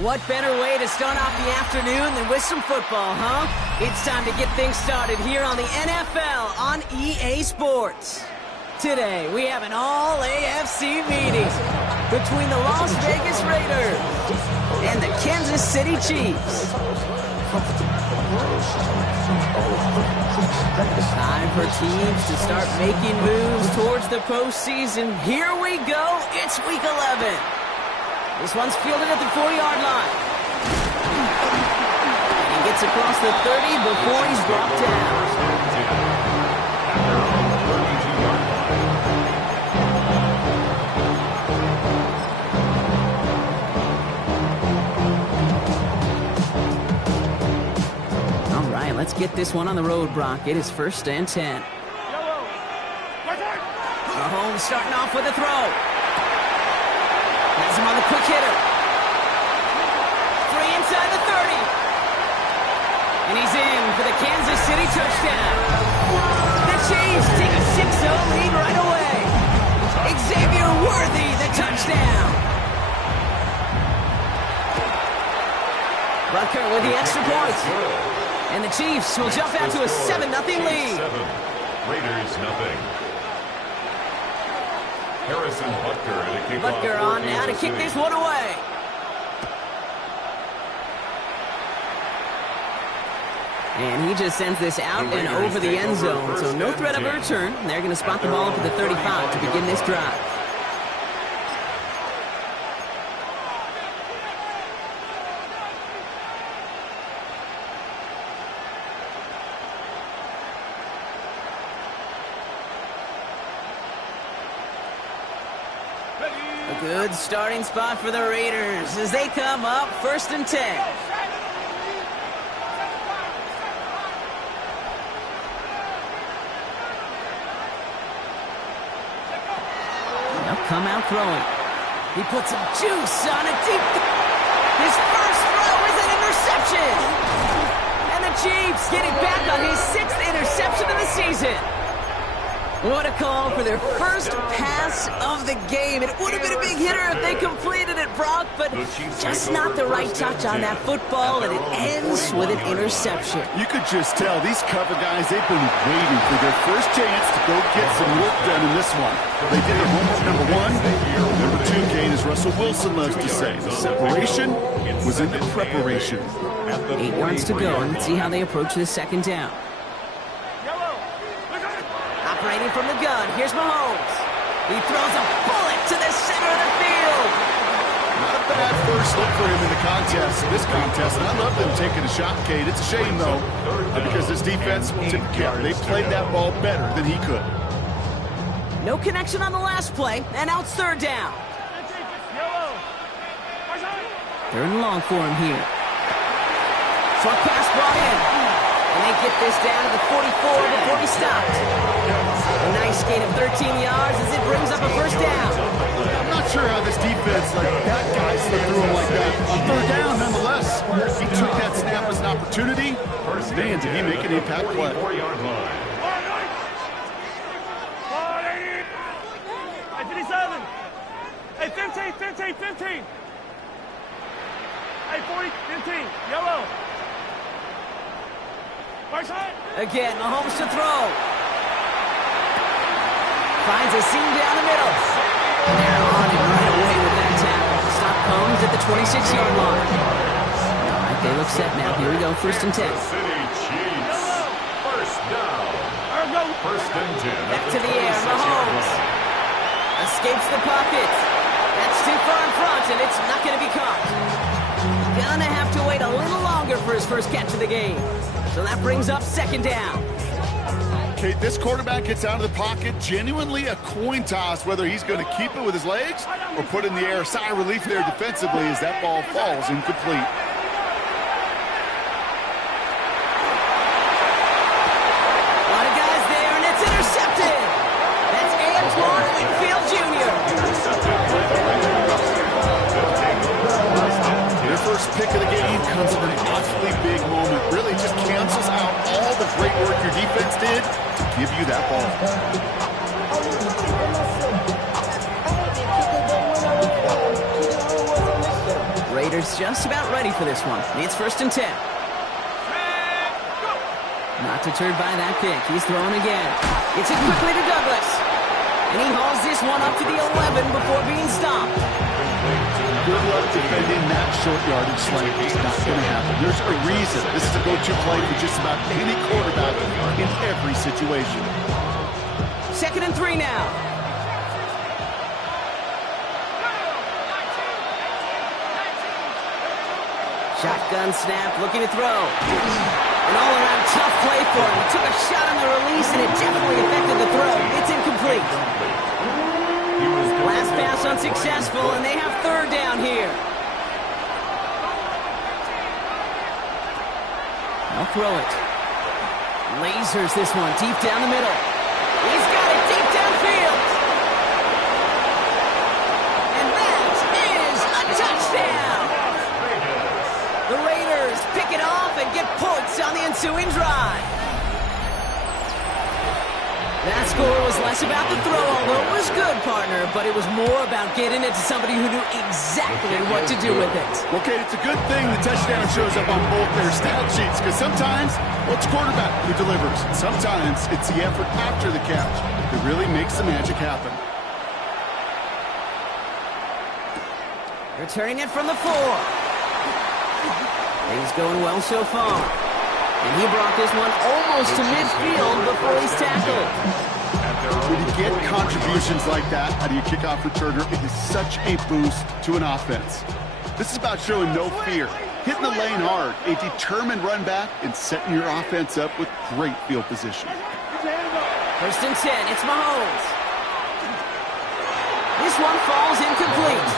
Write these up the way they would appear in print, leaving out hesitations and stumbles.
What better way to start off the afternoon than with some football, huh? It's time to get things started here on the NFL on EA Sports. Today, we have an all-AFC meeting between the Las Vegas Raiders and the Kansas City Chiefs. Time for teams to start making moves towards the postseason. Here we go. It's Week 11. This one's fielded at the 40-yard line. And he gets across the 30 before he's brought down. All right, let's get this one on the road, Brock. It is 1st and 10. Mahomes starting off with a throw. Has him on the quick hitter. 3 inside the 30. And he's in for the Kansas City touchdown. The Chiefs take a 6-0 lead right away. Xavier Worthy, the touchdown. Butker with the extra point. And the Chiefs will jump out to a 7-0 lead. Raiders nothing. Harrison Butker on now to kick this one away. And he just sends this out and over the end zone. So no threat of a return. They're going to spot the ball up at the 35 to begin this drive. A good starting spot for the Raiders as they come up 1st and 10. They'll come out throwing. He puts some juice on a deep. His first throw is an interception. And the Chiefs getting back on his 6th interception of the season. What a call for their first pass of the game. It would have been a big hitter if they completed it, Brock, but just not the right touch on that football, and it ends with an interception. You could just tell these cover guys, they've been waiting for their first chance to go get some work done in this one. They did their homework, number one. Number two, Kane, as Russell Wilson loves to say, the separation was in the preparation. 8 yards to go, and let's see how they approach this 2nd down. Operating from the gun, here's Mahomes. He throws a bullet to the center of the field. Not a bad first look for him in the contest, this contest. And I love them taking a shot, Kate. It's a shame, though, because this defense will tip the cap. They played that ball better than he could. No connection on the last play, and now it's 3rd down. 3rd and long for him here. Short pass brought in. And they get this down to the 44 before he stopped. A nice gain of 13 yards as it brings up a 1st down. I'm not sure how this defense let that guy slip through him like that. On 3rd down, nonetheless. He took that snap as an opportunity. Man, did he make an impact play. Hey, 15. Hey, 40, 15, yellow. Again, Mahomes to throw. Finds a seam down the middle. And they're on him right away with that tackle. Stop comes at the 26-yard line. All right, they look set now. Here we go, 1st and 10. City Chiefs. 1st down. 1st and 10. Back to the air, Mahomes. Escapes the pocket. That's too far in front, and it's not going to be caught. Gonna have to wait a little longer for his first catch of the game. So that brings up 2nd down. Okay, this quarterback gets out of the pocket, genuinely a coin toss whether he's going to keep it with his legs or put it in the air. Sigh of relief there defensively as that ball falls incomplete. A lot of guys there, and it's intercepted. That's Antoine Winfield Jr. Their first pick of the game comes at an awfully big moment. Really just cancels out all the great work your defense did to give you that ball. Raiders just about ready for this one. It's 1st and 10. Not deterred by that pick. He's throwing again. Gets it quickly to Douglas. And he hauls this one up to the 11 before being stopped. Good luck defending that short yardage slant. It's not going to happen. There's a reason this is a go-to play for just about any quarterback in every situation. 2nd and 3 now. Shotgun snap, looking to throw. An all-around tough play for him. He took a shot on the release, and it definitely affected the throw. It's incomplete. Last pass unsuccessful, and they have 3rd down here. They'll throw it. Lasers this one deep down the middle. He's got it deep downfield. And that is a touchdown. The Raiders pick it off and get points on the ensuing drive. That score was less about the throw, although it was good, partner, but it was more about getting it to somebody who knew exactly what to do with it. Okay, it's a good thing the touchdown shows up on both their stat sheets, because sometimes, well, it's quarterback who delivers. Sometimes it's the effort after the catch that really makes the magic happen. Returning it from the 4. Things going well so far. And he brought this one almost to midfield before he's tackled. When you get contributions like that out of your kickoff returner, it is such a boost to an offense. This is about showing no fear, hitting the lane hard, a determined run back, and setting your offense up with great field position. 1st and 10, it's Mahomes. This one falls incomplete.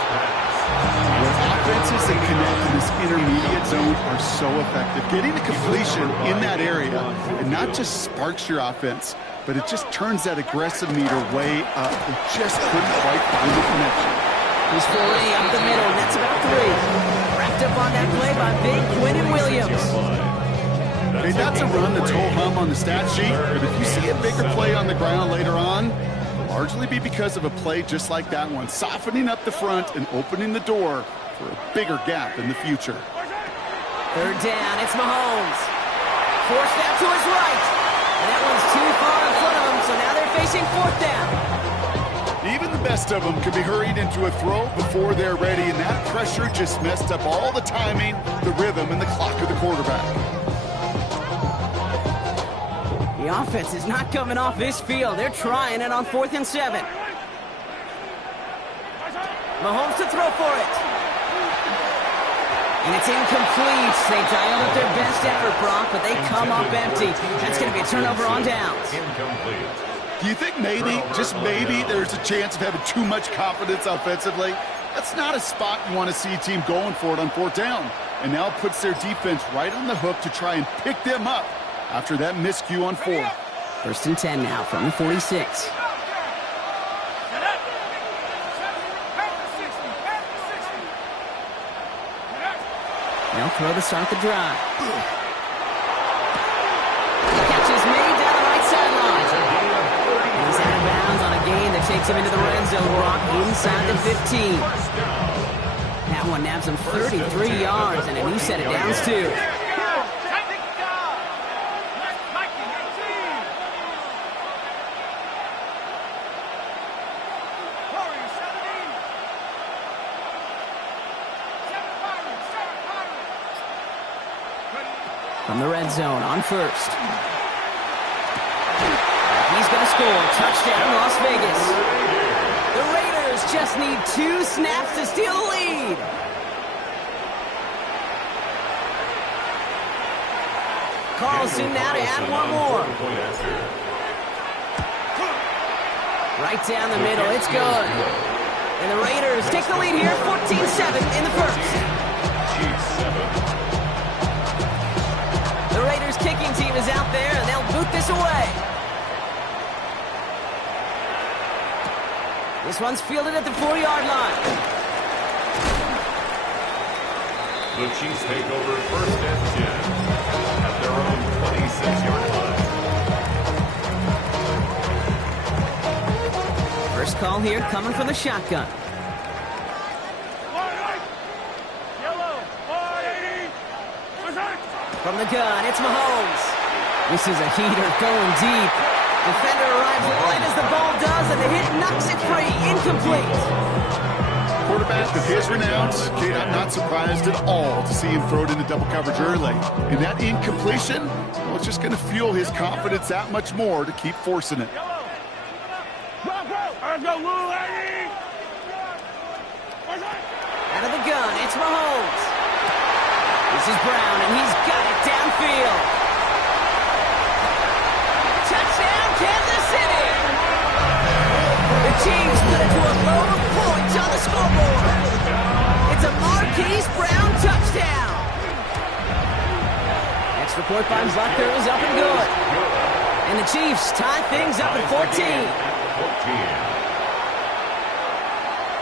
Offenses that connect in this intermediate zone are so effective. Getting the completion in that area, and not just sparks your offense, but it just turns that aggressive meter way up. They just couldn't quite find the connection. He's fully up the middle, and that's about 3. Wrapped up on that play by Big Quinnen Williams. Hey, that's a run that's ho-hum on the stat sheet, but if you see a bigger play on the ground later on, largely be because of a play just like that one, softening up the front and opening the door for a bigger gap in the future. 3rd down, it's Mahomes. Forced out to his right. And that one's too far in front of him, so now they're facing 4th down. Even the best of them can be hurried into a throw before they're ready, and that pressure just messed up all the timing, the rhythm, and the clock of the quarterback. The offense is not coming off this field. They're trying it on 4th and 7. Mahomes to throw for it. And it's incomplete. They dialed up their best effort, Brock, but they come up empty. That's going to be a turnover on downs. Incomplete. Do you think maybe, just maybe, there's a chance of having too much confidence offensively? That's not a spot you want to see a team going for it on 4th down. And now it puts their defense right on the hook to try and pick them up after that miscue on 4. 1st and 10 now from the 46. They'll throw to start the drive. Catch is made down the right sideline. He's out of bounds on a gain that takes him into the red zone, Brock, inside the 15. That one nabs him 33 yards and a new set of downs, too. From the red zone on 1st. He's going to score. Touchdown, Las Vegas. The Raiders just need 2 snaps to steal the lead. Carlson now to add one more. Right down the middle. It's good. And the Raiders take the lead here, 14-7 in the 1st. The Raiders kicking team is out there, and they'll boot this away. This one's fielded at the 4-yard line. The Chiefs take over 1st and 10 at their own 26-yard line. First call here coming from the shotgun. Yellow. From the gun, it's Mahomes. This is a heater going deep. Defender arrives right as the ball does, and the hit knocks it free. Incomplete. Quarterback of his renounce, okay, I'm not surprised at all to see him throw it into double coverage early. And that incompletion, well, it's just going to fuel his confidence that much more to keep forcing it. Out of the gun, it's Mahomes. This is Brown, and he's got it downfield. Touchdown, Kansas City! The Chiefs put it to a load of points on the scoreboard. It's a Marquise Brown touchdown. Extra point by Butker is up and good. And the Chiefs tie things up at 14.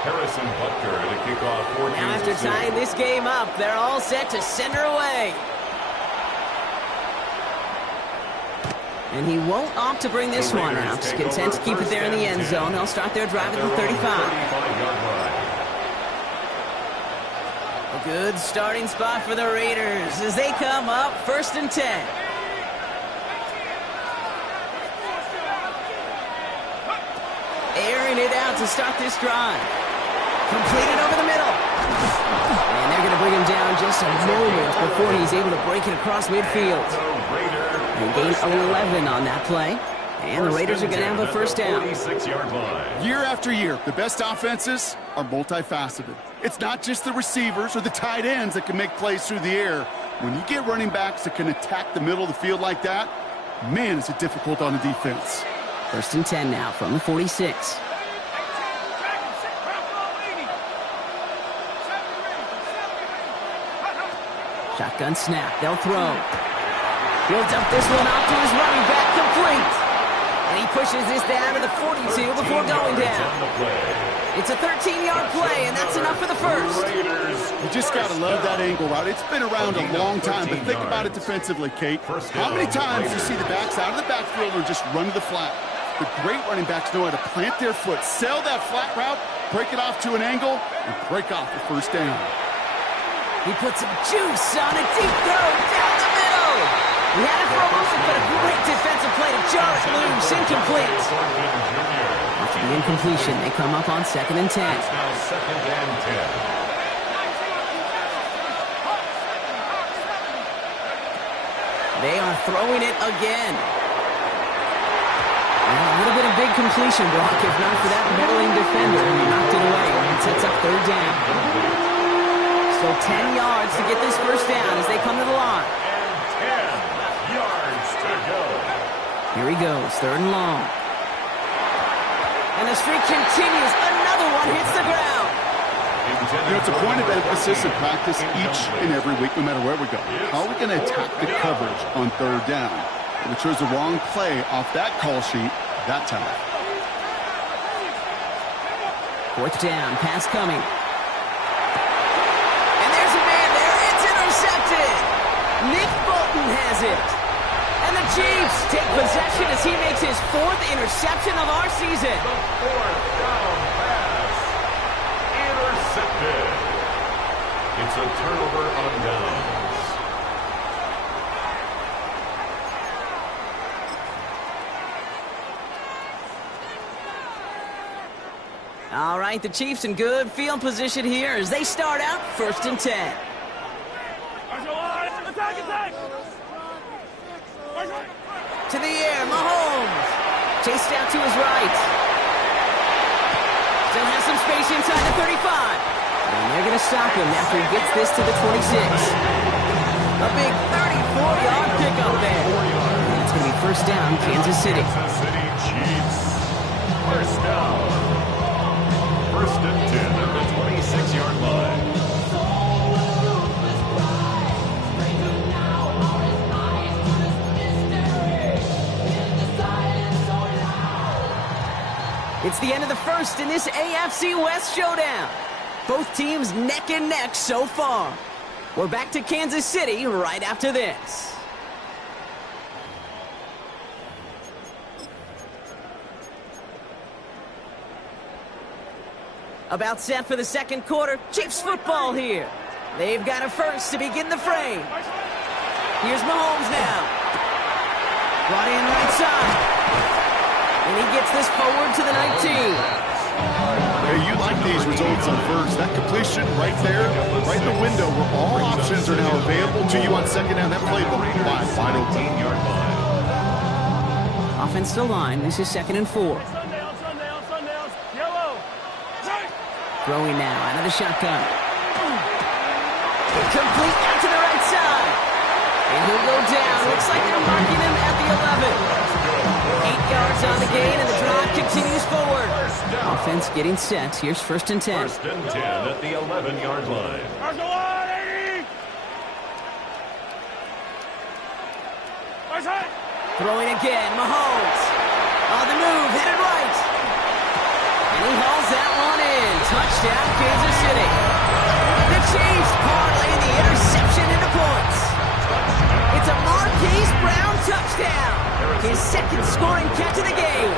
Harrison Butker to kick off 14. Now after tying this game up, they're all set to send her away. And he won't opt to bring this one out. Content to keep it there in the end zone. They'll start their drive at the 35. A good starting spot for the Raiders as they come up 1st and 10. Airing it out to start this drive. Completed over the middle. And they're going to bring him down just a moment before he's able to break it across midfield. And gain 11 on that play. And the Raiders are going to have a first down. Year after year, the best offenses are multifaceted. It's not just the receivers or the tight ends that can make plays through the air. When you get running backs that can attack the middle of the field like that, man, is it difficult on the defense. 1st and 10 now from the 46. Shotgun snap. They'll throw. He'll dump this one off to his running back, complete. And he pushes this down to the 42 before going down. It's a 13-yard play, and that's enough for the first. You just got to love that angle route. It's been around a long time, but think about it defensively, Kate. How many times do you see the backs out of the backfield or just run to the flat? The great running backs know how to plant their foot, sell that flat route, break it off to an angle, and break off the first down. He put some juice on a deep throw down the middle. He had it for a moment, but a great defensive play to jar it loose. Incomplete. After the incompletion, they come up on 2nd and 10. It's now 2nd and 10. They are throwing it again. Well, a little bit of big completion block, if not for that meddling defender. He knocked it away and sets up 3rd down. So 10 yards to get this first down as they come to the line. And 10 yards to go. Here he goes, 3rd and long. And the streak continues. Another one hits the ground. You know, it's a point of emphasis in practice each and every week, no matter where we go. How are we going to attack the coverage on 3rd down? We chose the wrong play off that call sheet that time. 4th down, pass coming. And there's a man there. It's intercepted. Nick Bolton has it. And the Chiefs take possession as he makes his 4th interception of our season. The 4th down pass. Intercepted. It's a turnover on downs. All right, the Chiefs in good field position here as they start out 1st and 10. To the air, Mahomes. Chased out to his right. Still has some space inside the 35. And they're going to stop him after he gets this to the 26. A big 34-yard pickup there. And it's going to be 1st down, Kansas City. Kansas City Chiefs. 1st down. 1st and 10 at the 26-yard line. It's the end of the first in this AFC West showdown. Both teams neck and neck so far. We're back to Kansas City right after this. About set for the 2nd quarter. Chiefs football here. They've got a first to begin the frame. Here's Mahomes now. Brought in right side. And he gets this forward to the 19. Hey, you like these results on first. That completion right there, right in the window where all options are now available to you on second down. That playbook wide open. Offensive line. This is 2nd and 4. Sundails. Yellow. Throwing now out of the shotgun. Complete out to the right side. And he'll go down. Looks like they're marking him at the 11. 8 yards on the gain, and the drive continues forward. Offense getting set. Here's 1st and 10. 1st and 10 at the 11-yard line. Throwing again, Mahomes. On the move, hit it right. And he hauls that one in. Touchdown, Kansas City. The Chiefs parlay the interception into points. It's a Marquise Brown touchdown. His 2nd scoring catch of the game.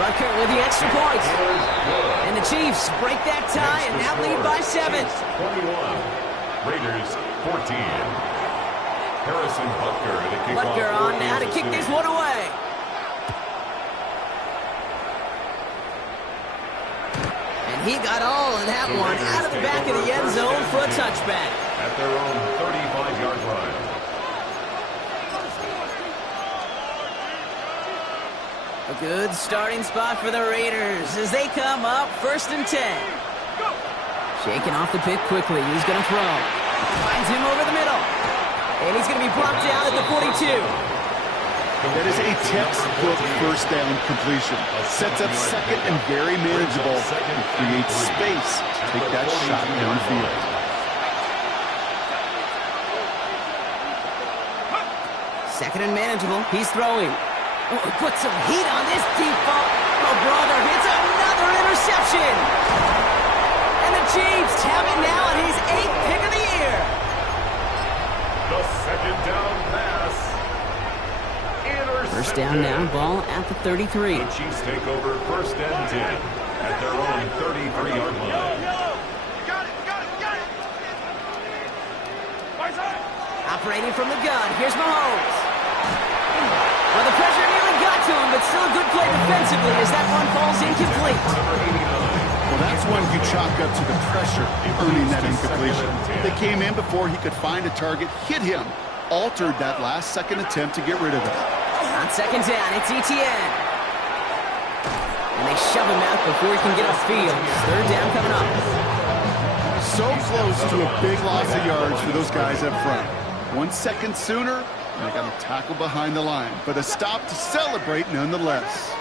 Rucker with the extra point. And the Chiefs break that tie and now lead by 7. 21. Raiders 14. Harrison Butker to kick off. Butker on now to kick this one away. And he got all of that one out of the back of the end zone for a touchback. At their own 35-yard line. A good starting spot for the Raiders as they come up 1st and 10. Shaking off the pick quickly. He's going to throw. Finds him over the middle. And he's going to be brought down at the 42. That is a textbook first down completion. Sets up second and very manageable. And creates space to take that shot downfield. Second and manageable. He's throwing. Oh, he put some heat on this deep ball. Oh, brother, it's another interception. And the Chiefs have it now on his 8th pick of the year. The 2nd down pass. First down now, ball at the 33. The Chiefs take over 1st and 10 at their own 33-yard line. Operating from the gun, here's Mahomes. Well, the pressure nearly got to him, but still a good play defensively as that one falls incomplete. Well, that's one you chalk up to the pressure earning that incompletion. They came in before he could find a target, hit him, altered that last second attempt to get rid of it. On 2nd down, it's Etienne. And they shove him out before he can get upfield. 3rd down coming up. So close to a big loss of yards for those guys up front. 1 second sooner, and they got a tackle behind the line. But a stop to celebrate nonetheless.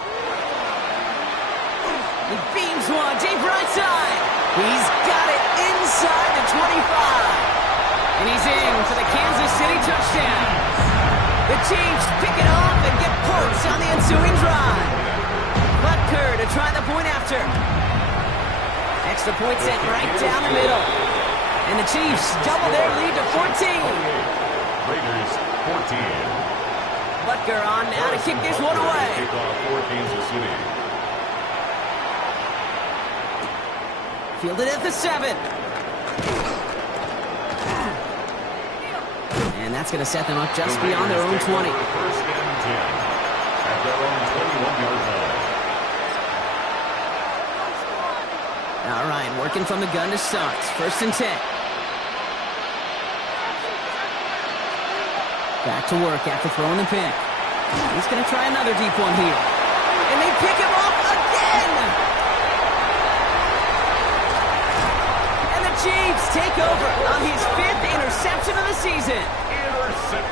He beams one deep right side. He's got it inside the 25. And he's in for the Kansas City touchdown. The Chiefs pick it off and get points on the ensuing drive. Butker to try the point after. Extra point sent right down the middle. And the Chiefs double their lead to 14. Raiders 14. Butker on now to kick this one away. Kickoff for Kansas City. Fielded at the 7. And that's going to set them up just beyond their own 20. 1st and 10 at their own 21-yard line. All right, working from the gun to start. 1st and 10. Back to work after throwing the pick. He's going to try another deep one here. And they pick him off again! And the Chiefs take over on his 5th interception of the season.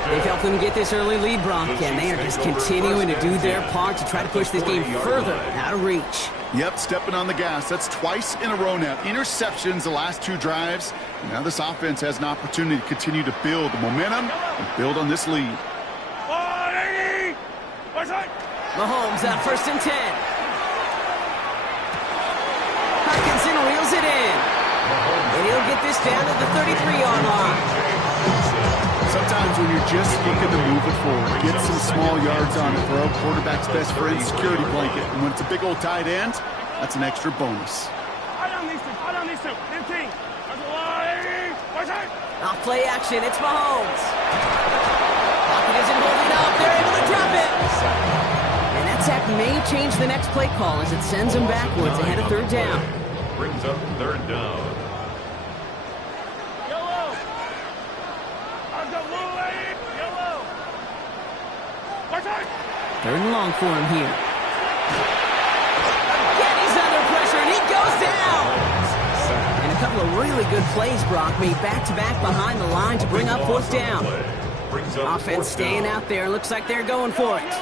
They've helped them get this early lead, Brock, and they are just continuing to do their part to try to push this game further out of reach. Yep, stepping on the gas. That's twice in a row now. Interceptions the last 2 drives. Now this offense has an opportunity to continue to build the momentum and build on this lead. Mahomes on 1st and 10. Hutchinson reels it in. And he'll get this down to the 33-yard line. Sometimes when you're just looking to move it forward, get some small yards on it, throw quarterback's best friend security blanket. And when it's a big old tight end, that's an extra bonus. Off play action, it's Mahomes. Pocket isn't holding up, they're able to drop it. And that sack may change the next play call as it sends them backwards ahead of third down. Brings up third down. Yellow. Yellow. Third and long for him here. Again, he's under pressure, and he goes down. And a couple of really good plays, Brock, made back-to-back behind the line to bring up fourth down. Offense staying out there. Looks like they're going for it.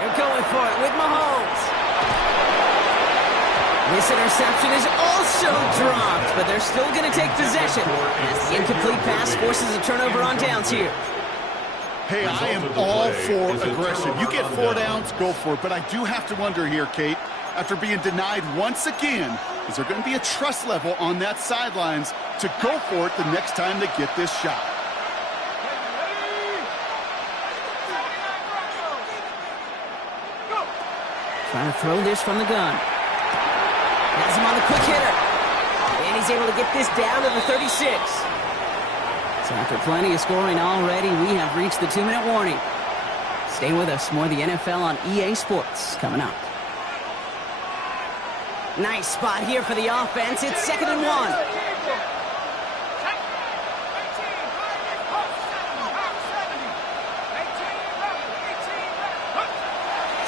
They're going for it with Mahomes. This interception is also dropped, but they're still going to take possession as the incomplete pass forces a turnover on downs here. Hey, I am all for aggression. You get 4 downs, go for it. But I do have to wonder here, Kate, after being denied once again, is there going to be a trust level on that sidelines to go for it the next time they get this shot? Trying to throw this from the gun. Has him on the quick hitter. And he's able to get this down to the 36. So after plenty of scoring already, we have reached the 2-minute warning. Stay with us. More of the NFL on EA Sports coming up. Nice spot here for the offense. It's 2nd and 1.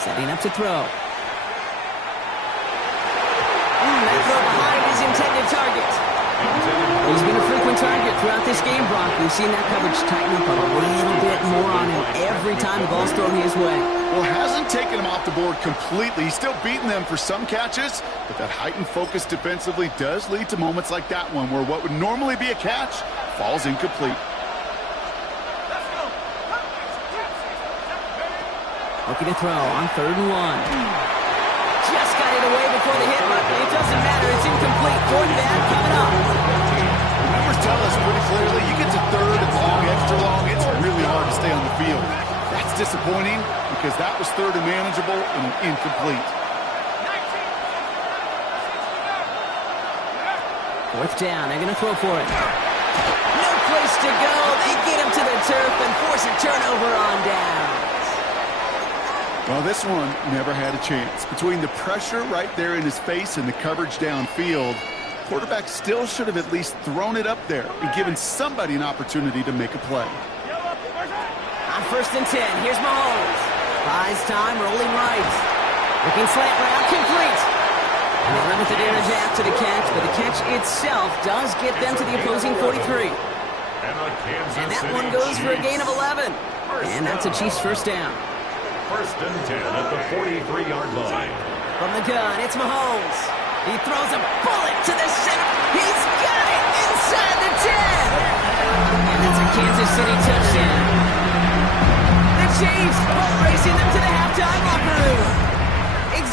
Setting up to throw. That throw behind his intended target. He's been a frequent target throughout this game, Brock. We've seen that coverage tighten up a little bit more on him every time the ball's thrown his way. Well, hasn't taken him off the board completely. He's still beating them for some catches, but that heightened focus defensively does lead to moments like that one where what would normally be a catch falls incomplete. Looking to throw on 3rd and 1. Just got it away before the hit, but it doesn't matter. It's incomplete. 4th down coming up. Numbers tell us pretty clearly, you get to 3rd and long, extra long, it's really hard to stay on the field. That's disappointing because that was 3rd and manageable and incomplete. 4th down. They're going to throw for it. No place to go. They get him to the turf and force a turnover on down. Well, this one never had a chance. Between the pressure right there in his face and the coverage downfield, quarterback still should have at least thrown it up there and given somebody an opportunity to make a play. On 1st and 10, here's Mahomes. Buys time, rolling right. Looking slant route, complete. And a limited energy after the catch, but the catch itself does get them to the opposing 43. And that one goes for a gain of 11. And that's a Chiefs first down. 1st and 10 at the 43-yard line. From the gun, it's Mahomes. He throws a bullet to the center. He's got it inside the 10. And that's a Kansas City touchdown. The Chiefs boat racing them to the halftime locker room.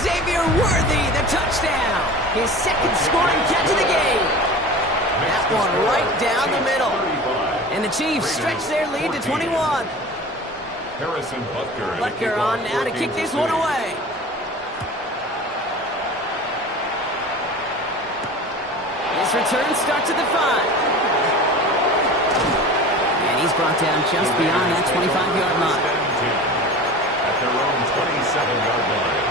Xavier Worthy, the touchdown. His 2nd scoring catch of the game. That one right down the middle. And the Chiefs stretch their lead to 21. Harrison Butker. Butker on now to kick this one away. His return starts at the 5. And he's brought down just beyond that 25-yard line. At their own 27-yard line.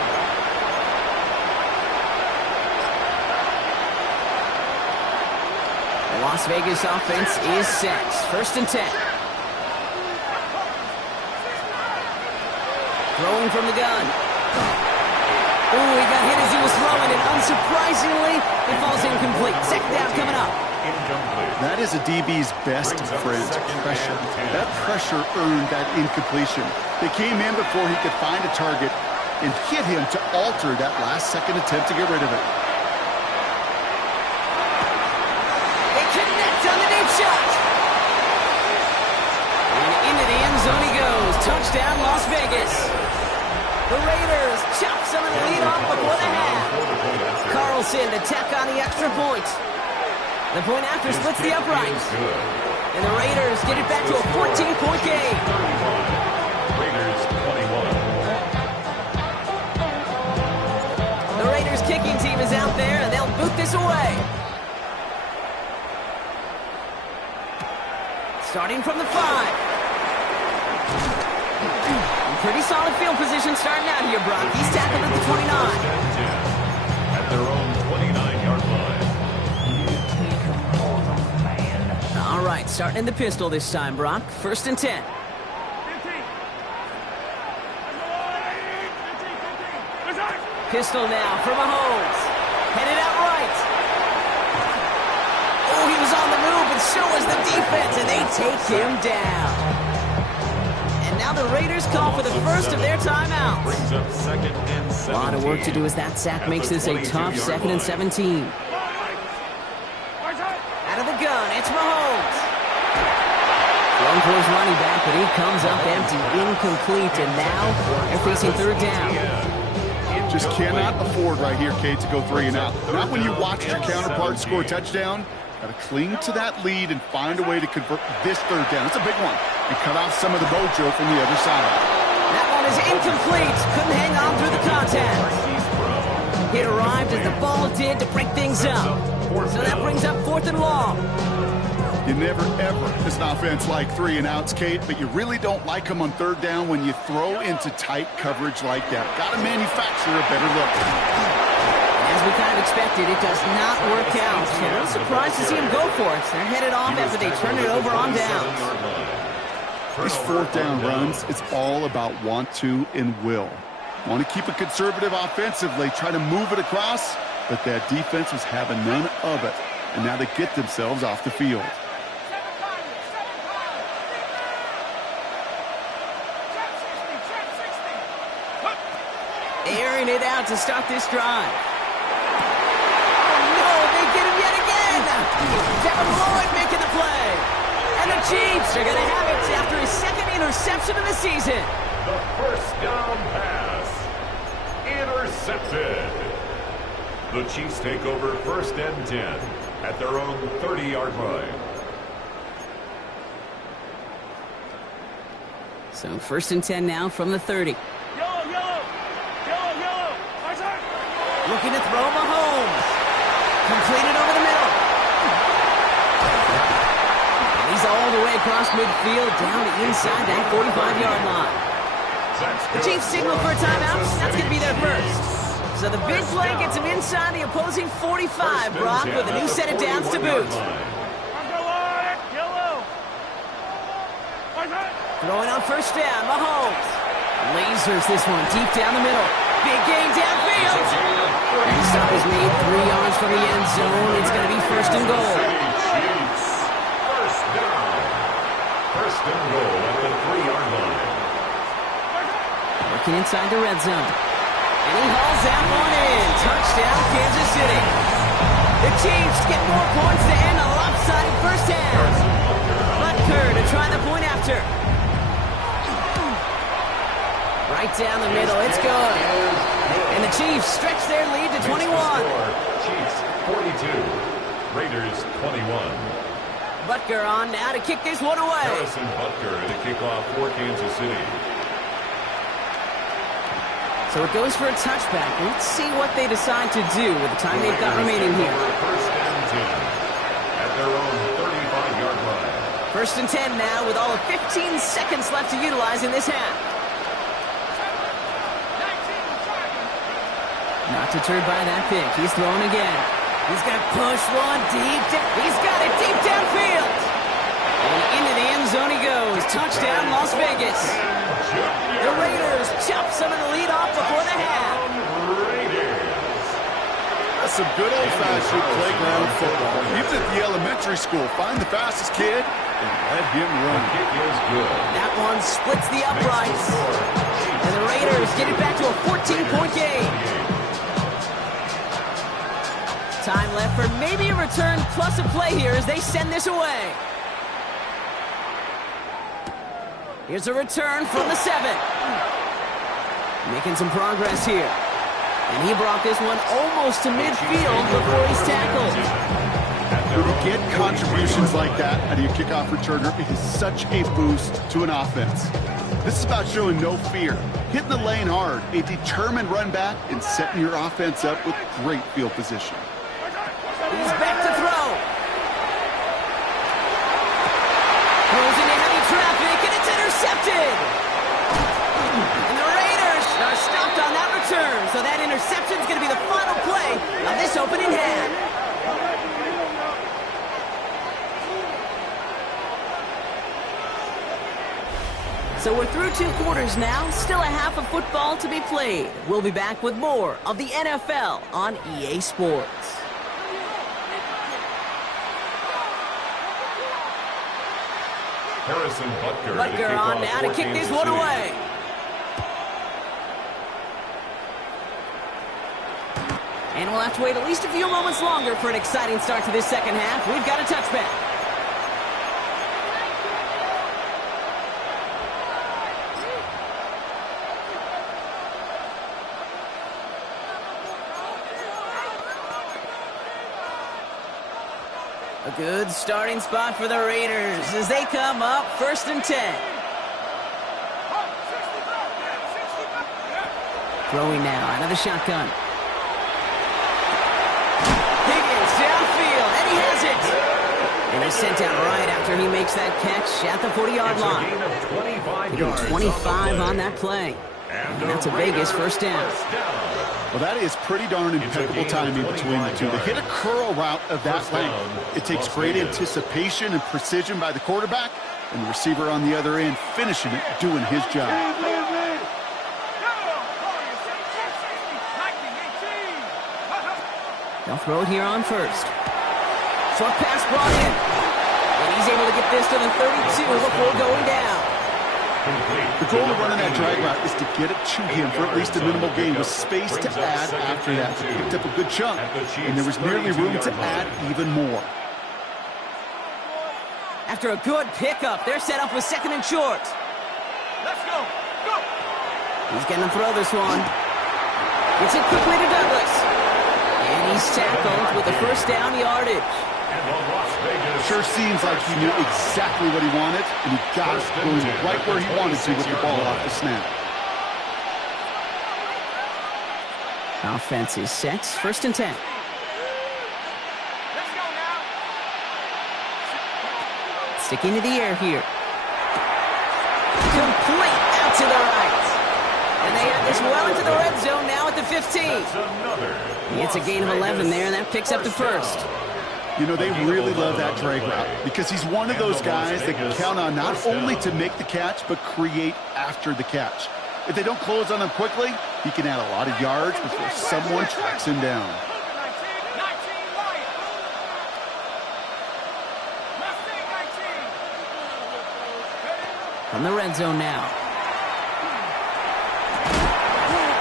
The Las Vegas offense is set. 1st and 10. Throwing from the gun. Oh, he got hit as he was throwing, and unsurprisingly, it falls incomplete. 2nd down coming up. That is a DB's best friend, pressure. That pressure earned that incompletion. They came in before he could find a target and hit him to alter that last-second attempt to get rid of it. They connect on the deep shot. And into the end zone he goes. Touchdown, Las Vegas. The Raiders chop some of the lead off before the half. Carlson to tack on the extra point. The point after splits the uprights. And the Raiders get it back to a 14-point game. Raiders 21. starting from the 5. Pretty solid field position starting out here, Brock. He's tackled at the 29. At their own 29-yard line. All right, starting in the pistol this time, Brock. 1st and 10. 15. Pistol now for Mahomes. Headed out right. Oh, he was on the move, and so was the defense, and they take him down. And now the Raiders call for the first of their timeouts. Brings up 2nd and 17. A lot of work to do as that sack makes this a tough 2nd and 17. Out of the gun, it's Mahomes. Thrown towards running back, but he comes up empty, incomplete, and now they're facing 3rd down. Just cannot afford right here, Kate, to go 3 and out. Not when you watch your counterpart score a touchdown. Got to cling to that lead and find a way to convert this 3rd down. It's a big one. And cut off some of the mojo from the other side. That one is incomplete. Couldn't hang on through the contact. It arrived as the ball did to break things up. So that brings up 4th and long. You never, ever, as an offense, like 3 and outs, Kate, but you really don't like them on 3rd down when you throw into tight coverage like that. Got to manufacture a better look. As we kind of expected, it does not work out. So no surprise to see him go for it. They're headed off after they turn it over on downs. These 4th down runs, it's all about want to and will. Want to keep it conservative offensively, try to move it across, but that defense was having none of it. And now they get themselves off the field. Airing it out to start this drive. Oh, no, they get him yet again. Devin Lloyd making the play. And the Chiefs are going to have it after his 2nd interception of the season. The 1st down pass. Intercepted. The Chiefs take over 1st and 10 at their own 30-yard line. So 1st and 10 now from the 30. Looking to throw Mahomes. Completed over the middle. And he's all the way across midfield down to inside that 45-yard line. The Chiefs signal for a timeout. That's going to be their first. So the big play gets him inside the opposing 45, Brock, with a new set of downs to boot. Throwing on 1st down, Mahomes. Lasers this one deep down the middle. Big gain downfield. And stop is made 3 yards from the end zone. It's going to be 1st and goal. Chiefs. 1st down. 1st and goal at the 3-yard line. Working inside the red zone. And he hauls that one in. Touchdown, Kansas City. The Chiefs get more points to end a lopsided 1st half. Butker to try the point after. Right down the middle, it's good. And the Chiefs stretch their lead to 21. Chiefs 42, Raiders 21. Butker on now to kick this one away. Harrison Butker to kick off for Kansas City. So it goes for a touchback. Let's see what they decide to do with the time they've got remaining here. 1st and 10 at their own 35-yard line. 1st and 10 now with all of 15 seconds left to utilize in this half. Not deterred by that pick. He's throwing again. He's going to push one deep. He's got it deep downfield. And into the end zone he goes. Touchdown, Las Vegas. The Raiders chop some of the lead off before the half. That's some good old-fashioned playground football. Even at the elementary school, find the fastest kid and let him run. The kick is good. That one splits the uprights. And the Raiders get it back to a 14-point game. Time left for maybe a return plus a play here as they send this away. Here's a return from the 7. Making some progress here. And he brought this one almost to midfield before he's tackled. When you get contributions like that out of your kickoff returner, it is such a boost to an offense. This is about showing no fear, hitting the lane hard, a determined run back, and setting your offense up with great field position. He's back to throw. Throws And the Raiders are stopped on that return, so that interception is going to be the final play of this opening half. So we're through 2 quarters now, still a half of football to be played. We'll be back with more of the NFL on EA Sports. Harrison Butker on now to kick this one away. And we'll have to wait at least a few moments longer for an exciting start to this second half. We've got a touchback. A good starting spot for the Raiders as they come up 1st and 10. Throwing now, another shotgun. Higgins downfield, and he has it. And he's sent out right after he makes that catch at the 40-yard line. 25 on that play. And that's a Vegas first down. Well, that is pretty darn impeccable timing between the two. To hit a curl route of that length, it takes great anticipation and precision by the quarterback, and the receiver on the other end finishing it, doing his job. They'll throw it here on first. Short pass brought in. And he's able to get this to the 32 before going down. The goal of running that drag route is to get it to him for at least a minimal gain with space to add after that. He picked up a good chunk, and there was nearly room to add even more. After a good pickup, they're set up with 2nd and short. Let's go. Go. He's going to throw this one. Gets it quickly to Douglas. And he's tackled with the first down yardage. Sure seems like he knew exactly what he wanted, and he got it going right where he wanted to with the ball off the snap. Offense is set. 1st and 10. Let's go now. Sticking to the air here. Complete out to the right. And they have this well into the red zone now at the 15. It's a gain of 11 there, and that picks up the first. You know, they really love that drag route because he's one of those guys that can count on not only to make the catch, but create after the catch. If they don't close on him quickly, he can add a lot of yards before someone tracks him down. From the red zone now.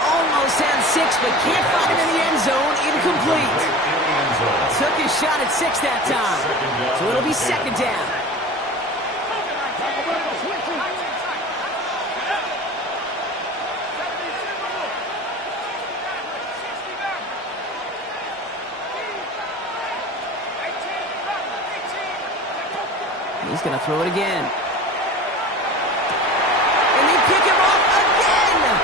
Almost had 6, but can't find him in the end zone. Incomplete. Took his shot at 6 that time. So it'll be 2nd down. He's going to throw it again. And they pick him off again.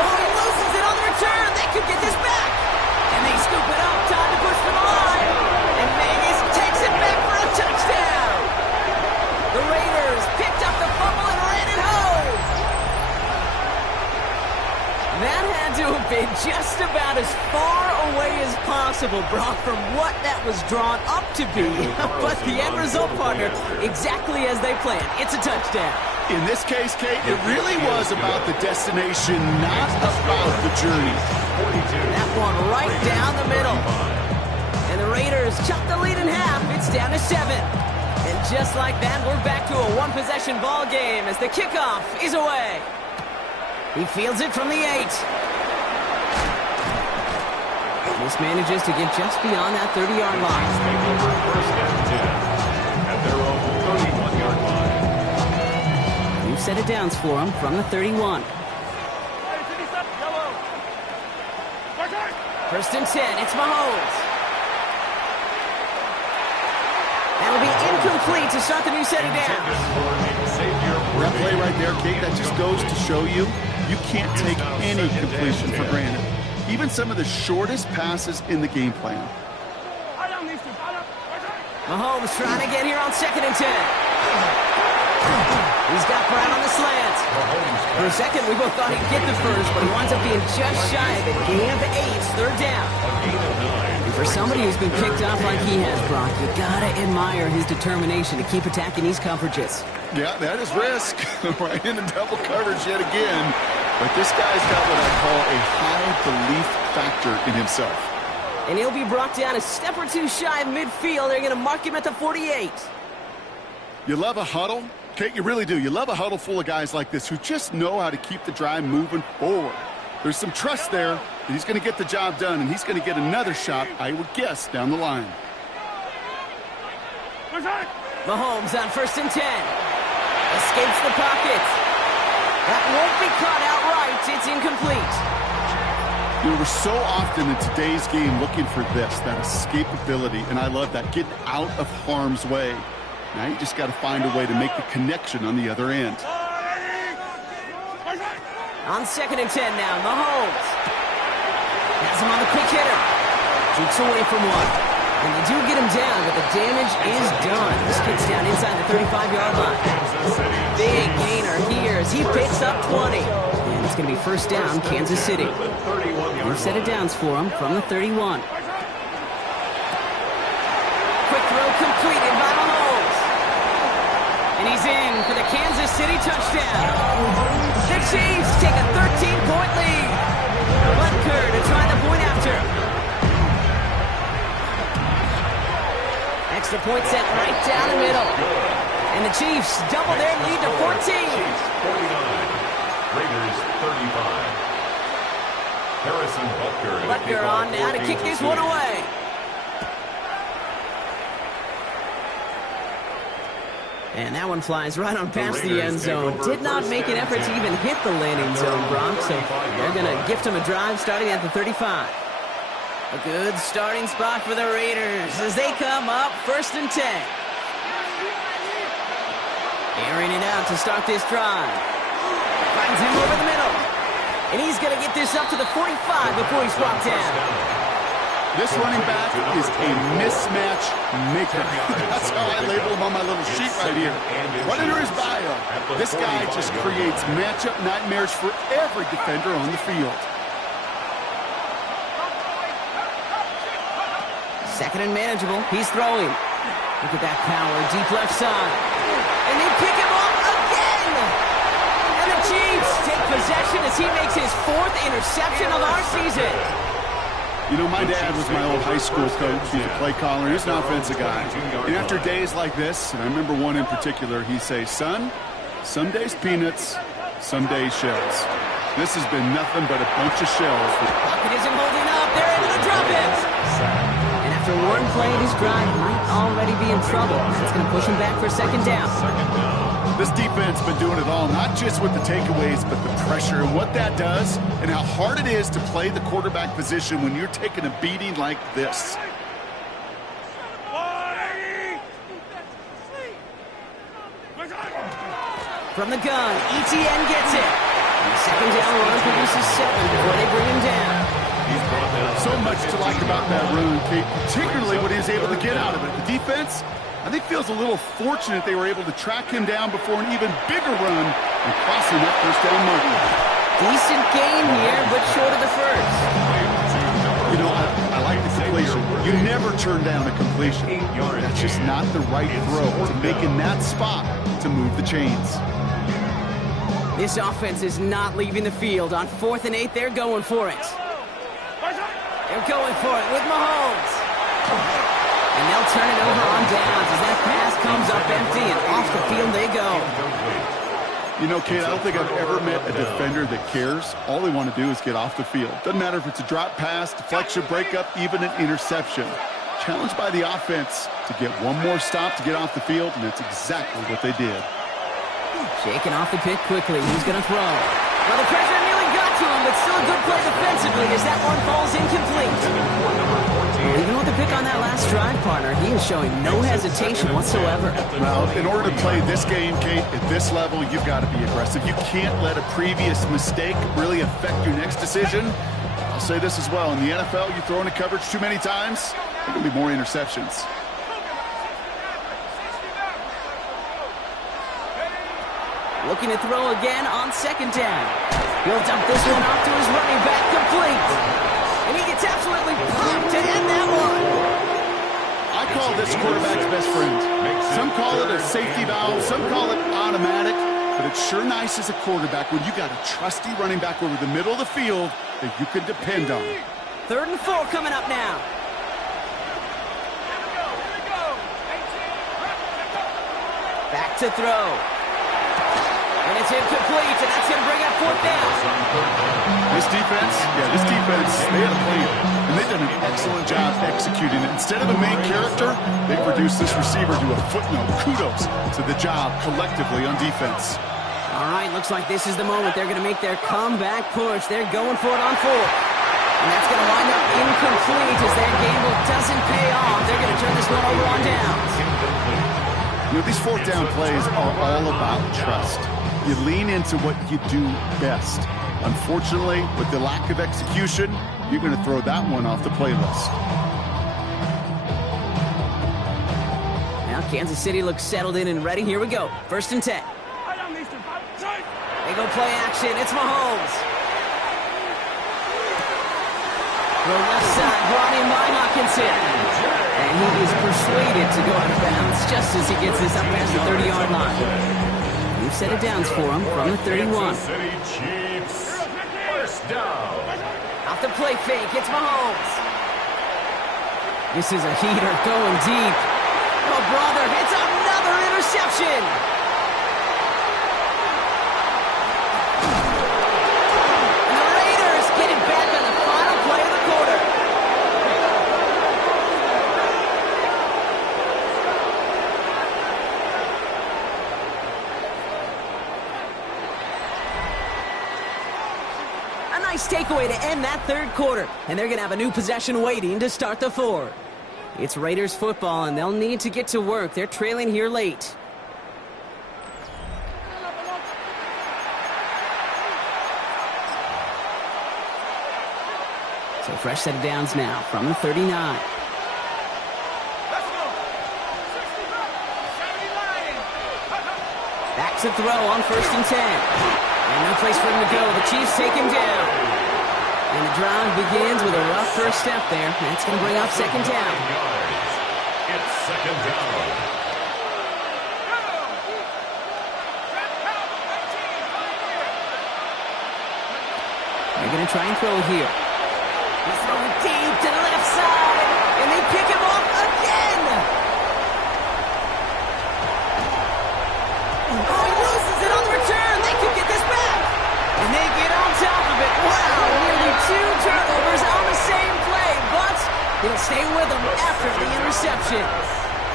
Oh, he loses it on the return. They could get this back. And they scoop it up. Time to push for the line. And Vegas takes it back for a touchdown. The Raiders picked up the fumble and ran it home. That had to have been just about as far away as possible, Brock, from what that was drawn up to be. But the end result, partner, exactly as they planned. It's a touchdown. In this case, Kate, it really was about the destination, not about the journey. That one right down the middle. And the Raiders chop the lead in half. It's down to 7. And just like that, we're back to a one-possession ball game as the kickoff is away. He fields it from the 8. This manages to get just beyond that 30-yard line. First and 10 at their own 31-yard line. We've set it downs for him from the 31. First and 10, it's Mahomes. That'll be incomplete to start the new set of downs. That play right there, Kate, that just goes to show you can't take any completion for granted. Even some of the shortest passes in the game plan. Mahomes trying to get here on 2nd and 10. He's got Brown on the slant. For a second, we both thought he'd get the first, but he winds up being just shy of it. Gain of 8, third down. And for somebody who's been kicked off like he has, Brock, you gotta admire his determination to keep attacking these coverages. Yeah, that is risk. Right into double coverage yet again. But this guy's got what I call a high belief factor in himself. And he'll be brought down a step or two shy of midfield. They're going to mark him at the 48. You love a huddle? Kate, you really do. You love a huddle full of guys like this who just know how to keep the drive moving forward. There's some trust there that he's going to get the job done, and he's going to get another shot, I would guess, down the line. Mahomes on 1st and 10. Escapes the pocket. That won't be caught outright. It's incomplete. You know, we're so often in today's game looking for this, that escapability, and I love that. Get out of harm's way. Now you just got to find a way to make the connection on the other end. On 2nd and 10 now, Mahomes. Has him on the quick hitter. Jukes away from one. And they do get him down, but the damage is done. This kid's down inside the 35-yard line. Big gainer here as he picks up 20. And it's going to be first down, Kansas City. More set of downs for him from the 31. Quick throw completed by Mahomes. And he's in for the Kansas City touchdown. The Chiefs take a 13-point lead. Butker to try the point after. Extra point set right down the middle. And the Chiefs double their lead to 14. Chiefs 49, Raiders 35. Harrison Butker on now to kick this one away. And that one flies right on past the end zone. Did not make an effort to even hit the landing zone, Brock. So they're going to gift him a drive starting at the 35. A good starting spot for the Raiders as they come up 1st and 10. Airing it out to start this drive. Finds him over the middle. And he's going to get this up to the 45 before he's brought down. This running back is a mismatch maker. That's how I label him on my little sheet right here. Right under his bio, this guy just creates matchup nightmares for every defender on the field. 2nd and manageable. He's throwing. Look at that power. Deep left side. And they pick him off again. And the Chiefs take possession as he makes his 4th interception of our season. You know, my dad was my old high school coach. He's a play caller. He's an offensive guy. And after days like this, and I remember one in particular, he'd say, son, some days peanuts, some days shells. This has been nothing but a bunch of shells. Pocket isn't holding up. They're able to drop it. And after one play, his drive might already be in trouble. It's going to push him back for 2nd down. This defense has been doing it all, not just with the takeaways, but the pressure and what that does and how hard it is to play the quarterback position when you're taking a beating like this. From the gun, ETN gets it. And the 2nd down run produces 7 before they bring him down. So much to like about that run, Kate, particularly what he was able to get out of it. The defense, I think, feels a little fortunate they were able to track him down before an even bigger run and crossing that 1st down marker. Decent gain here, but short of the 1st. You know, I like the completion. You never turn down a completion. That's just not the right throw to make in that spot to move the chains. This offense is not leaving the field. On 4th and 8, they're going for it. They're going for it with Mahomes. And they'll turn it over on downs as that pass comes up empty and off the field they go. You know, Kate, I don't think I've ever met a defender that cares. All they want to do is get off the field. Doesn't matter if it's a drop pass, deflection, breakup, even an interception. Challenged by the offense to get one more stop to get off the field, and that's exactly what they did. Shaking off the pick quickly. Who's going to throw? Well, the pressure nearly got to him, but still a good play defensively as that one falls incomplete. Even with the pick on that last drive, partner, he is showing no hesitation whatsoever. Well, in order to play this game, Kate, at this level, you've got to be aggressive. You can't let a previous mistake really affect your next decision. I'll say this as well. In the NFL, you throw into coverage too many times, there are going to be more interceptions. Looking to throw again on second down. He'll dump this one off to his running back, complete. And he gets absolutely pumped to end that one. I call this quarterback's best friend. Some call it a safety valve, some call it automatic, but it's sure nice as a quarterback when you got a trusty running back over the middle of the field that you can depend on. 3rd and 4 coming up now. Back to throw. And it's incomplete, and that's going to bring up 4th down. This defense, they had a plan, and they've done an excellent job executing it. Instead of a main character, they produced this receiver to a footnote. Kudos to the job collectively on defense. All right, looks like this is the moment they're going to make their comeback push. They're going for it on 4th. And that's going to wind up incomplete as their gamble doesn't pay off. They're going to turn this one over on downs. You know, these 4th down plays are all about trust. You lean into what you do best. Unfortunately, with the lack of execution, you're going to throw that one off the playlist. Now Kansas City looks settled in and ready. Here we go. 1st and 10. They go play action. It's Mahomes. The left side brought in by Hawkinson. And he is persuaded to go out of bounds just as he gets this up past the 30-yard line. We've set it downs for him from the 31. City Chiefs. 1st down. Off the play fake, it's Mahomes. This is a heater going deep. Oh, brother, it's another interception. And the Raiders get it back on the final play of the quarter. A nice takeaway to end that 3rd quarter. And they're going to have a new possession waiting to start the 4th. It's Raiders football, and they'll need to get to work. They're trailing here late. So fresh set of downs now from the 39. Back to throw on 1st and 10. And no place for him to go. The Chiefs take him down. And the drive begins with a rough first step there. That's going to bring up 2nd down. It's 2nd down. They're going to try and throw here. He's throwing deep to the left side. And they pick him off again. Oh, he loses it on the return. They could get this back. And they get on top of it. Wow, nearly 2 turnovers on the same play. But he'll stay with them after the interception.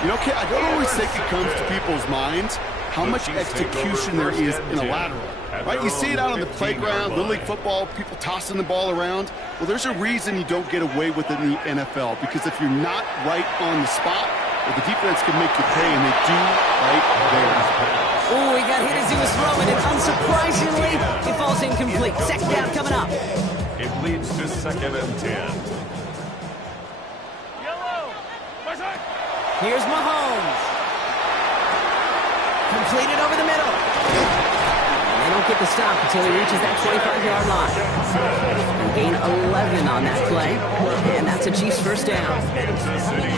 You know, I don't always think it comes to people's minds how much execution there is in a lateral. Right? You see it out on the playground, Little League football, people tossing the ball around. Well, there's a reason you don't get away with it in the NFL, because if you're not right on the spot, well, the defense can make you pay, and they do right there. Oh, he got hit as he was throwing it. Unsurprisingly, it falls incomplete. 2nd down coming up. It leads to 2nd and 10. Here's Mahomes. Completed over the middle. And they don't get the stop until he reaches that 25-yard line. And gain 11 on that play. And that's a Chiefs 1st down.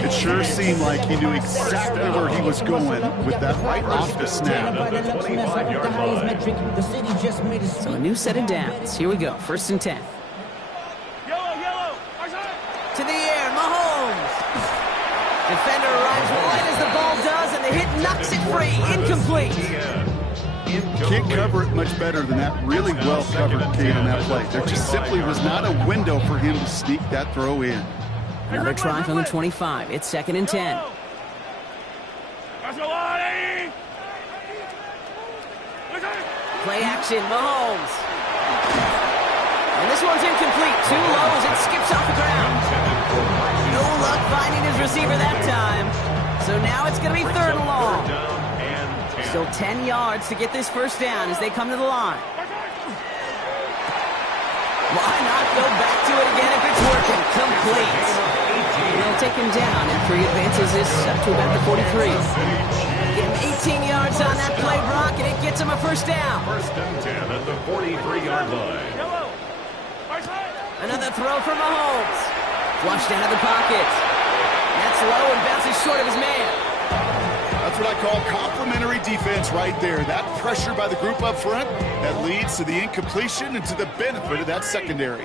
It sure seemed like he knew exactly where he was going with that right off the snap. So a new set of downs. Here we go. 1st and 10. To the air, Mahomes. Defender arrives right as the ball does, and the hit knocks it free. Incomplete. Can't cover it much better than that. Really well covered, Kate, on that play. There just simply was not a window for him to sneak that throw in. Another try from the 25. It's 2nd and 10. Play action, Mahomes. And this one's incomplete. Too low as it skips off the ground. No luck finding his receiver that time. So now it's going to be 3rd and long. Still 10 yards to get this 1st down as they come to the line. Why not go back to it again if it's working? Complete. And they'll take him down after he advances this up to about the 43. Give him 18 yards on that play, Brock, and it gets him a first down. First and 10 at the 43-yard line. Another throw for Mahomes. Flushed out of the pocket. That's low and bounces short of his man. That's what I call complimentary defense right there. That pressure by the group up front, that leads to the incompletion and to the benefit of that secondary.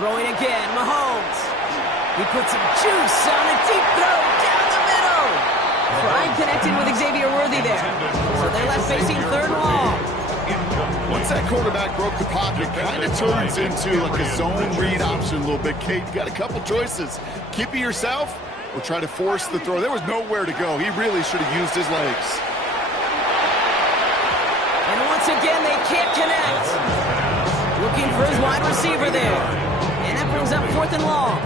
Throwing again, Mahomes. He puts some juice on a deep throw down the middle. Pride connected with Xavier Worthy there. So they're left facing third and long. Once that quarterback broke the pocket, kind of turns into like a zone read option a little bit. Kate, you got a couple choices. Keep it yourself or try to force the throw. There was nowhere to go. He really should have used his legs. And once again, they can't connect. Looking for his wide receiver there. And that brings up fourth and long.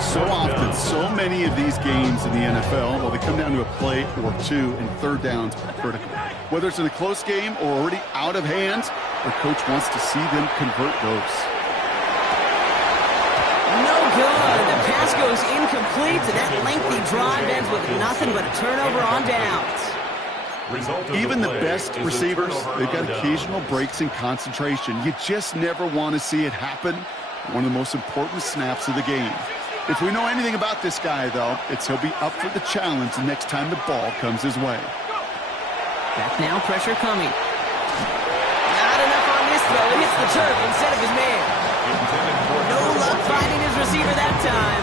So often, so many of these games in the NFL, well, they come down to a play or two, and third downs are critical. Whether it's in a close game or already out of hand, the coach wants to see them convert those. No good. The pass goes incomplete, and that lengthy drive ends with nothing but a turnover on downs. Even the best receivers, they've got occasional breaks in concentration. You just never want to see it happen. One of the most important snaps of the game. If we know anything about this guy, though, it's he'll be up for the challenge the next time the ball comes his way. Back now, pressure coming. Not enough on this throw. It hits the turf instead of his man. No luck finding his receiver that time.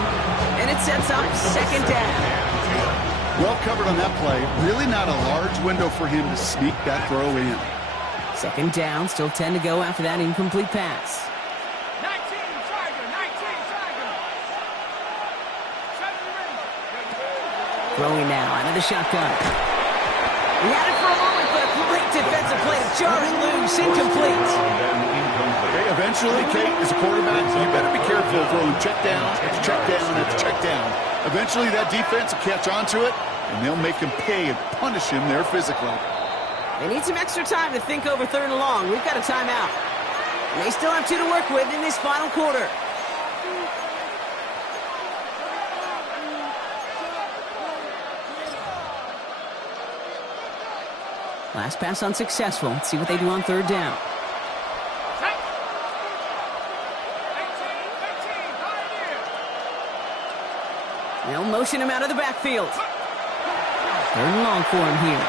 And it sets up second down. Well covered on that play. Really not a large window for him to sneak that throw in. Second down, still 10 to go after that incomplete pass. Throwing now out of the shotgun. He had it for a moment, but a great defensive play to jar it loose. Incomplete. Okay, eventually, Kate, as a quarterback, you better be careful throwing check down after check down after check down. Eventually, that defense will catch on to it, and they'll make him pay and punish him there physically. They need some extra time to think over third and long. We've got a timeout. And they still have two to work with in this final quarter. Last pass unsuccessful. Let's see what they do on third down. They'll motion him out of the backfield. Third and long for him here.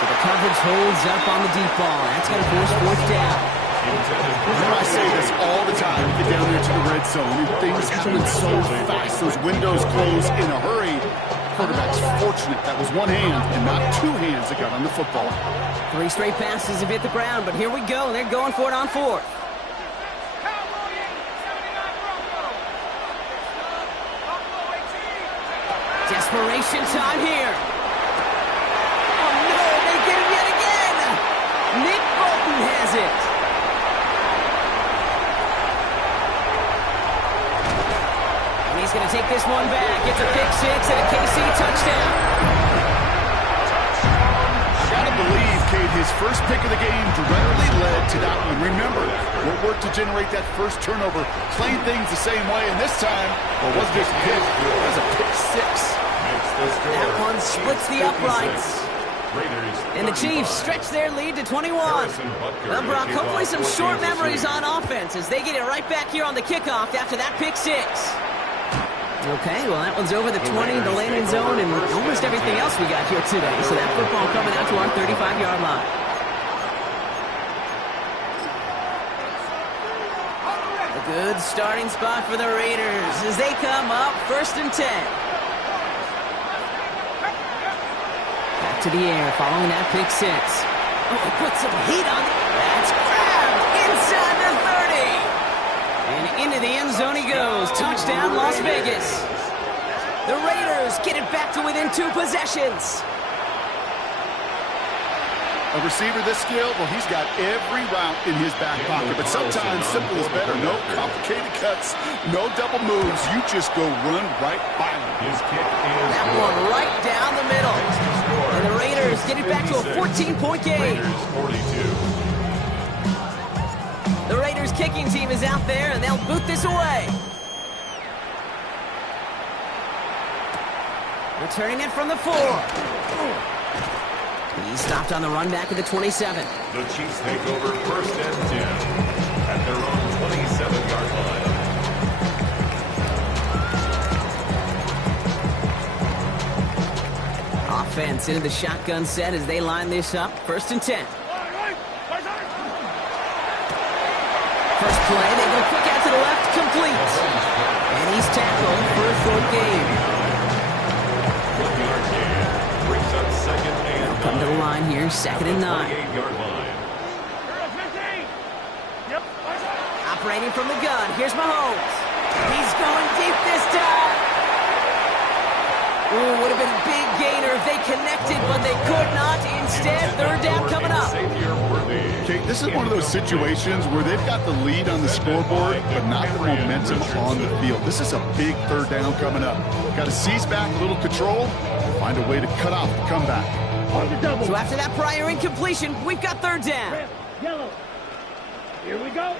So the coverage holds up on the deep ball. That's going to force fourth down. You know, I say this all the time. You get down there to the red zone, and things happen so fast. Those windows close in a hurry. Quarterback's fortunate that was one hand and not two hands that got on the football. Three straight passes have hit the ground, but here we go. They're going for it on fourth. Desperation time here. Oh, no, they get him yet again. Nick Bolton has it. And he's going to take this one back. It's a pick six and a KC touchdown. I got to believe, Kate, his first pick of the game directly led to that one. Remember, what worked to generate that first turnover, playing things the same way, and this time, well, it wasn't just a pick, it was a pick six. That one splits the uprights. And the Chiefs stretch their lead to 21. Well, Brock, hopefully some short memories on offense as they get it right back here on the kickoff after that pick six. Okay, well, that one's over the 20, the landing zone, and almost everything else we got here today. So that football coming out to our 35-yard line. A good starting spot for the Raiders as they come up first and 10. To the air, following that pick six. Oh, he put some heat on it. That's grabbed inside the 30. And into the end zone he goes. Touchdown, Las Vegas. The Raiders get it back to within 2 possessions. A receiver this skilled, well, he's got every route in his back pocket. But sometimes simple is better. No complicated cuts, no double moves. You just go run right by him. His kick is that one right down the middle. And the Raiders get it back to a 14-point game. Raiders 42. The Raiders kicking team is out there, and they'll boot this away. Returning it from the 4. He's stopped on the run back at the 27. The Chiefs take over 1st and 10 at their own 27-yard line. Offense into the shotgun set as they line this up. 1st and 10. First play, they go quick out to the left, complete. And he's tackled for a short gain. 1-yard gain brings up 2nd and 9. Come to the line here, 2nd and 9. 28-yard line. Operating from the gun, here's Mahomes. He's going deep this time. Ooh, would have been a big gainer if they connected, but they could not. Instead, 3rd down coming up. Okay, this is one of those situations where they've got the lead on the scoreboard, but not the momentum on the field. This is a big 3rd down coming up. Got to seize back a little control, find a way to cut off the comeback. So after that prior incompletion, we've got 3rd down. Red, yellow. Here we go.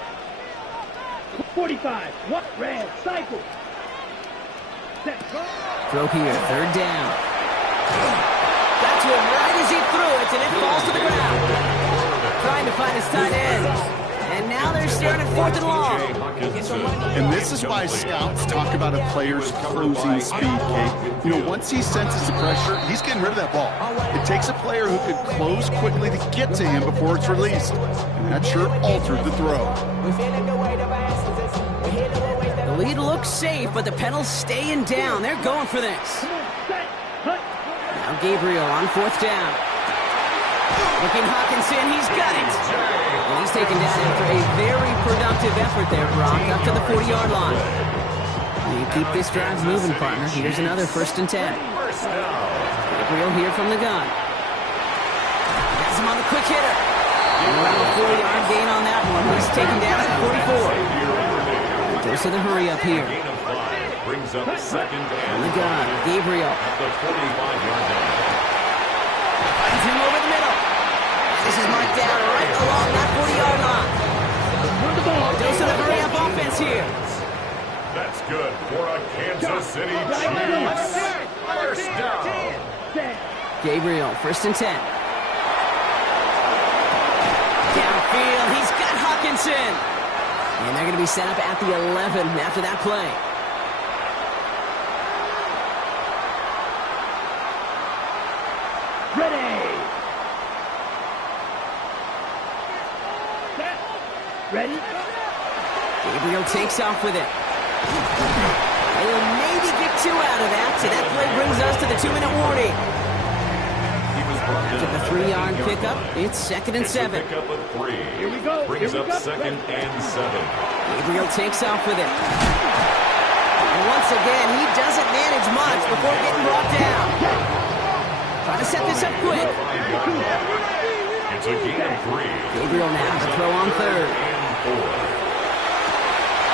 45. What? Red. Cycle. Set. Throw here, 3rd down. Got to him right as he threw it, and it falls to the ground. Trying to find his tight end. And now they're staring at 4th and long. And this is why scouts talk about a player's closing speed, Kate. You know, once he senses the pressure, he's getting rid of that ball. It takes a player who can close quickly to get to him before it's released. And that sure altered the throw. The lead looks safe, but the Penals staying down. They're going for this. Now Gabriel on 4th down. Looking Hawkinson, he's got it. And he's taken down after a very productive effort there, Brock, up to the 40-yard line. You keep this drive moving, partner. Here's another 1st and 10. Gabriel here from the gun. Has him on the quick hitter. And around a 4-yard gain on that one. He's taken down at 44. Goes to the hurry up here. Brings up 2nd On and the gun, Gabriel. at the 45-yard line. Finds him over the middle. This is marked down right along that 40-yard line. Goes to the hurry up offense here. That's good for a Kansas City Chiefs. 1st down. Gabriel, 1st and 10. Downfield, he's got Hawkinson. And they're going to be set up at the 11 after that play. Ready. Set. Ready. Gabriel takes off with it. They'll maybe get 2 out of that, so that play brings us to the 2-minute warning. After the 3-yard pickup, it's 2nd and 7. Pickup of 3. Here we go. Brings up 2nd and 7. Gabriel takes off with it. And once again, he doesn't manage much before getting brought down. Trying to set this up quick. It's a gain of 3. Gabriel now to throw on 3rd. And 4.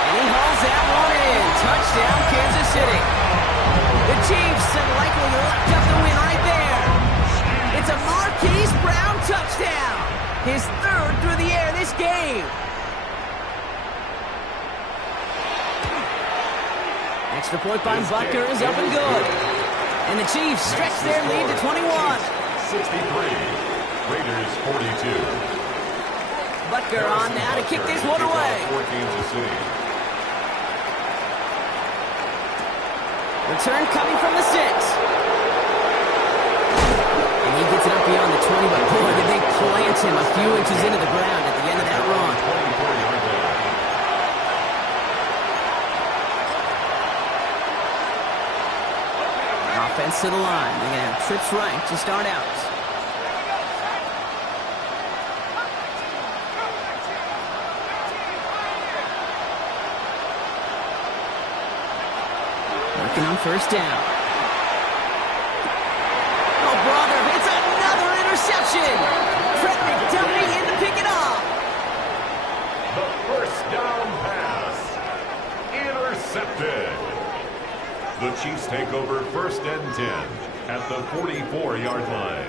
And he hauls that one in. Touchdown, Kansas City. The Chiefs have likely locked up the win right there. It's a Marquise Brown touchdown. His 3rd through the air this game. Extra point by Butker is up and good. And the Chiefs stretch their lead to 21. 63. Raiders 42. Butker on now to kick this one away. For Kansas City. Return coming from the 6. And he gets it up beyond the 20, but boy, did they plant him a few inches into the ground at the end of that run. 24-yard line. Offense to the line. They're going to have trips right to start out. Working on 1st down. Oh, brother, it's another interception. Fred McDuffie in to pick it off. The 1st down pass. Intercepted. The Chiefs take over 1st and 10 at the 44-yard line.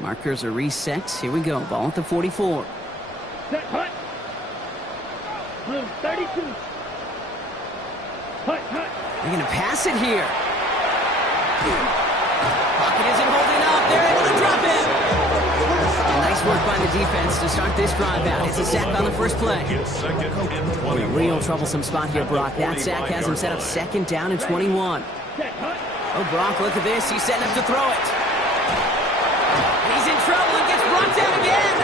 Markers are reset. Here we go. Ball at the 44. Set. Hut. Blue. 32. Hut, hut. They're going to pass it here. Pocket isn't holding up. They're able to drop it. Nice work by the defense to start this drive out. It's a sack on the first play. In a real troublesome spot here, Brock. That sack has him set up 2nd down and 21. Set, hut. Oh, Brock, look at this. He's setting up to throw it. He's in trouble and gets brought down again.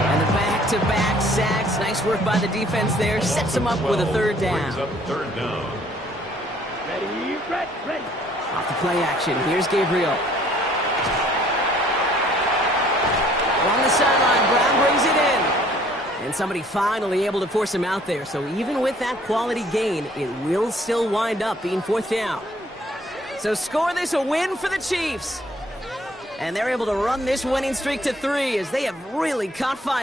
And the back-to-back sacks. Nice work by the defense there. Sets him up with a 3rd down. Third down. Ready, ready. Off the play action. Here's Gabriel. Along the sideline, Brown brings it in. And somebody finally able to force him out there. So even with that quality gain, it will still wind up being 4th down. So score this a win for the Chiefs. And they're able to run this winning streak to 3 as they have really caught fire.